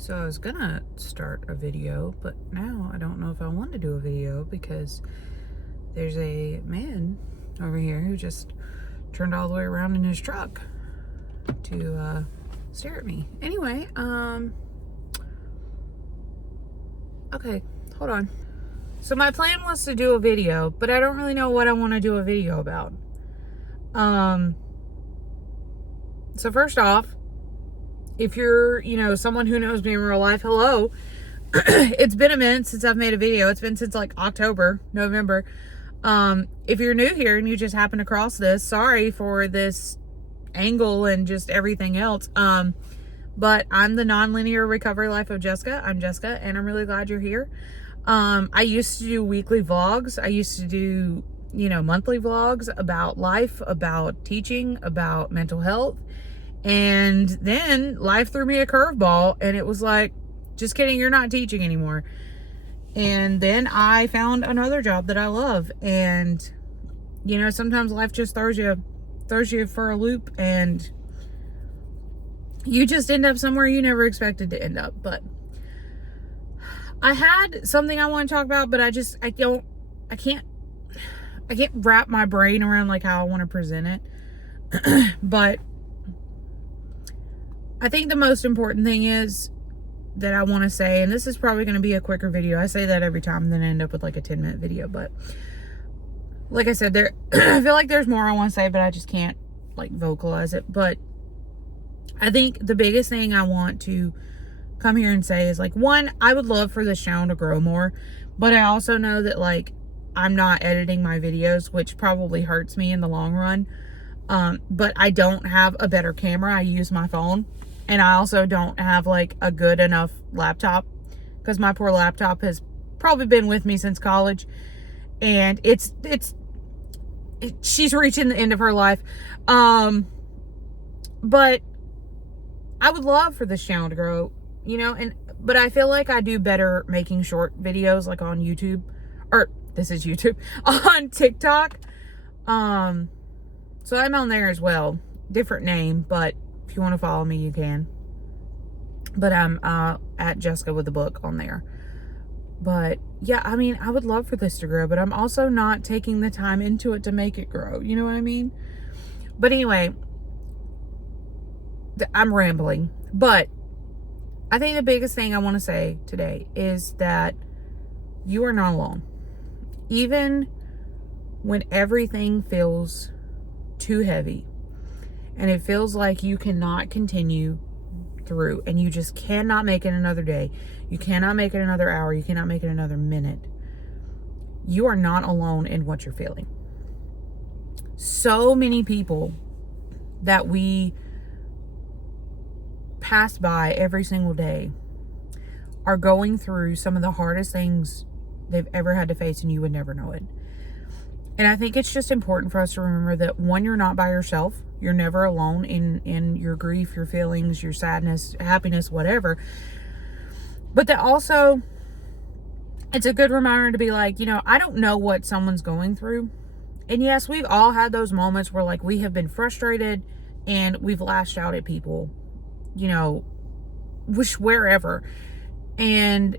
So I was gonna start a video, but now I don't know if I want to do a video because there's a man over here who just turned all the way around in his truck to stare at me. Anyway, okay, hold on. So my plan was to do a video, but I don't really know what I want to do a video about. So first off, if you're, someone who knows me in real life, hello. It's been a minute since I've made a video. It's been since like October, November. If you're new here and you just happen across this, sorry for this angle and just everything else. But I'm the Nonlinear Recovery Life of Jessica. I'm Jessica, and I'm really glad you're here. I used to do weekly vlogs. I used to do, monthly vlogs about life, about teaching, about mental health. And then life threw me a curveball, and it was like, just kidding, you're not teaching anymore. And then I found another job that I love. And, sometimes life just throws you for a loop, and you just end up somewhere you never expected to end up. But I had something I want to talk about, but I can't wrap my brain around like how I want to present it. But I think the most important thing is that I want to say, and this is probably going to be a quicker video. I say that every time and then I end up with like a 10-minute video. But like I said, I feel like there's more I want to say, but I just can't like vocalize it. But I think the biggest thing I want to come here and say is, like, one, I would love for this channel to grow more, but I also know that like I'm not editing my videos, which probably hurts me in the long run. But I don't have a better camera. I use my phone. And I also don't have like a good enough laptop, because my poor laptop has probably been with me since college, and she's reaching the end of her life. But I would love for this channel to grow, but I feel like I do better making short videos like on YouTube, or this is YouTube, on TikTok. So I'm on there as well, different name, but if you want to follow me, you can. But I'm at Jessica with a book on there. But yeah, I mean, I would love for this to grow, but I'm also not taking the time into it to make it grow. You know what I mean? But anyway, I'm rambling. But I think the biggest thing I want to say today is that you are not alone. Even when everything feels too heavy, and it feels like you cannot continue through, and you just cannot make it another day, you cannot make it another hour, you cannot make it another minute, you are not alone in what you're feeling. So many people that we pass by every single day are going through some of the hardest things they've ever had to face, and you would never know it. And I think it's just important for us to remember that, one, you're not by yourself. You're never alone in your grief, your feelings, your sadness, happiness, whatever. But that also, it's a good reminder to be like, I don't know what someone's going through. And yes, we've all had those moments where like we have been frustrated and we've lashed out at people, wherever. And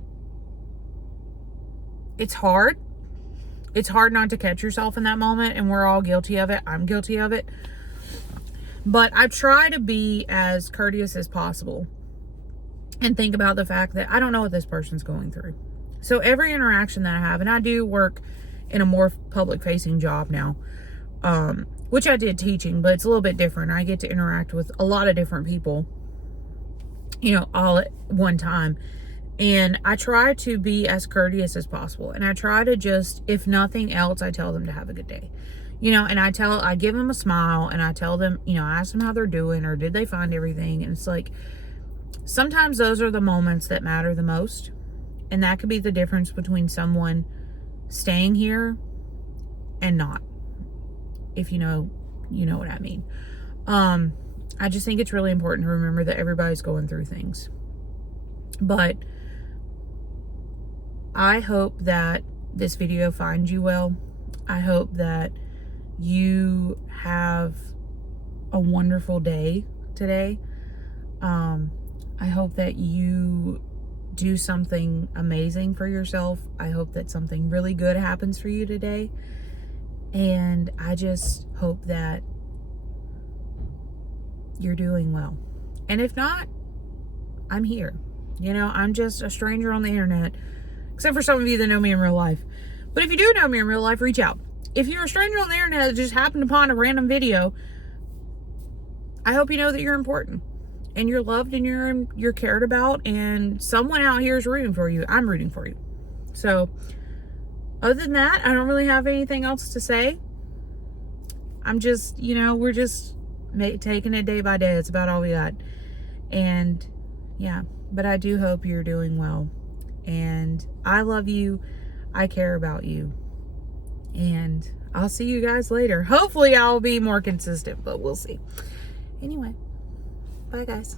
it's hard. It's hard not to catch yourself in that moment, and we're all guilty of it. I'm guilty of it. But I try to be as courteous as possible and think about the fact that I don't know what this person's going through. So every interaction that I have, and I do work in a more public-facing job now, which I did teaching, but it's a little bit different. I get to interact with a lot of different people, all at one time. And I try to be as courteous as possible. And I try to just, if nothing else, I tell them to have a good day. And I give them a smile, and I tell them, I ask them how they're doing, or did they find everything? And it's like, sometimes those are the moments that matter the most. And that could be the difference between someone staying here and not. If you know what I mean. I just think it's really important to remember that everybody's going through things. But I hope that this video finds you well. I hope that you have a wonderful day today. I hope that you do something amazing for yourself. I hope that something really good happens for you today. And I just hope that you're doing well. And if not, I'm here. You know, I'm just a stranger on the internet, except for some of you that know me in real life. But if you do know me in real life, reach out. If you're a stranger on the internet that just happened upon a random video, I hope you know that you're important and you're loved and you're cared about, and someone out here is rooting for you. I'm rooting for you. So other than that, I don't really have anything else to say. I'm just, you know, we're just taking it day by day. It's about all we got. And yeah, but I do hope you're doing well. And I love you. I care about you. And I'll see you guys later. Hopefully I'll be more consistent, but we'll see. Anyway, bye guys.